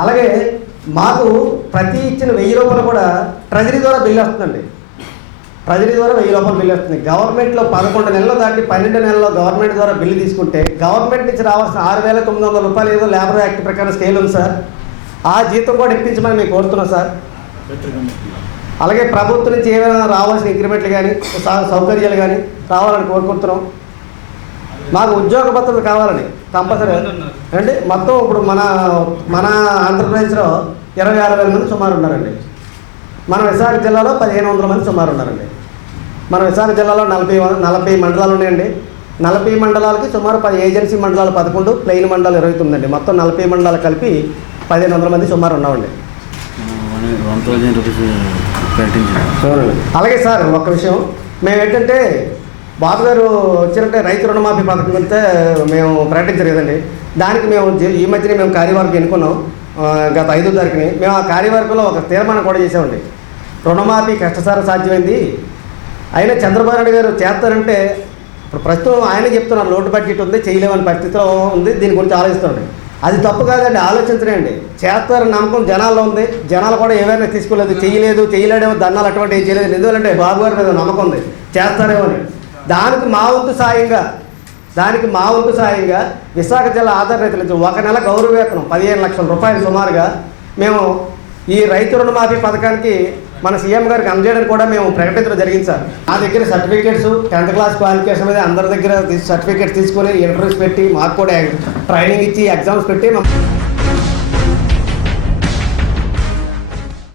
అలాగే మాకు ప్రతి ఇచ్చిన 1000 రూపాయలు కూడా ట్రెజరీ ద్వారా బిల్లు వస్తుందండి. ట్రెజరీ ద్వారా 1000 రూపాయలు బిల్లు వస్తుంది. గవర్నమెంట్లో 11 నెలలు దాటి 12 నెలల్లో గవర్నమెంట్ ద్వారా బిల్లు తీసుకుంటే గవర్నమెంట్ నుంచి రావాల్సిన 6,900 రూపాయలు ఏదో లేబర్ యాక్ట్ ప్రకారం స్కేల్ ఉంది సార్. ఆ జీతం కూడా ఇప్పించమని మేము కోరుతున్నాం సార్. అలాగే ప్రభుత్వం నుంచి ఏమైనా రావాల్సిన ఇంక్రిమెంట్లు కానీ సౌకర్యాలు కానీ రావాలని కోరుకుంటున్నాం. మాకు ఉద్యోగ భద్రత కావాలని కంపల్సరీ అంటే మొత్తం ఇప్పుడు మన ఆంధ్రప్రదేశ్లో 26,000 మంది సుమారు ఉన్నారండి. మన విశాఖ జిల్లాలో 1,500 మంది సుమారు ఉన్నారండి. మన విశాఖ జిల్లాలో 40 మండలాలు ఉన్నాయండి. 40 మండలాలకి సుమారు 10 ఏజెన్సీ మండలాలు 11, ప్లెయిన్ మండలాలు 29 అండి. మొత్తం 40 మండలాలు కలిపి 1,500 మంది సుమారు ఉన్నామండి. అలాగే సార్ ఒక విషయం, మేము ఏంటంటే బాబు గారు వచ్చినట్టే రైతు రుణమాఫీ పథకం అయితే మేము ప్రకటించారు కదండి. దానికి మేము ఈ మధ్యనే మేము కార్యవర్గం ఎన్నుకున్నాం. గత 5వ తారీఖుని మేము ఆ కార్యవర్గంలో ఒక తీర్మానం కూడా చేసామండి. రుణమాఫీ కష్టసార సాధ్యమైంది, అయినా చంద్రబాబు నాయుడు గారు చేస్తారంటే ఇప్పుడు ప్రస్తుతం ఆయన చెప్తున్నారు లోటు బడ్జెట్ ఉంది, చేయలేమని పరిస్థితిలో ఉంది, దీని గురించి ఆలోచిస్తున్నాడు. అది తప్పు కాదండి, ఆలోచించడండి. చేస్తారని నమ్మకం జనాల్లో ఉంది. జనాలు కూడా ఏవైనా తీసుకోలేదు, చేయలేడేమో దన్నాలు అటువంటి ఏం చేయలేదు. ఎందుకంటే బాబు గారి మీద నమ్మకం ఉంది, చేస్తారేమో అని. దానికి మా వంతు సాయంగా విశాఖ జిల్లా ఆధార రైతుల నుంచి 1 నెల గౌరవ వేతనం 15 లక్షల రూపాయలు సుమారుగా మేము ఈ రైతు రుణమాఫీ పథకానికి మన సీఎం గారికి అందజేయడానికి కూడా మేము ప్రకటించడం జరిగింది సార్. మా దగ్గర సర్టిఫికేట్స్ 10th క్లాస్ క్వాలిఫికేషన్ మీద అందరి దగ్గర సర్టిఫికేట్స్ తీసుకొని ఇంటర్వ్యూస్ పెట్టి మాకు కూడా ట్రైనింగ్ ఇచ్చి ఎగ్జామ్స్ పెట్టి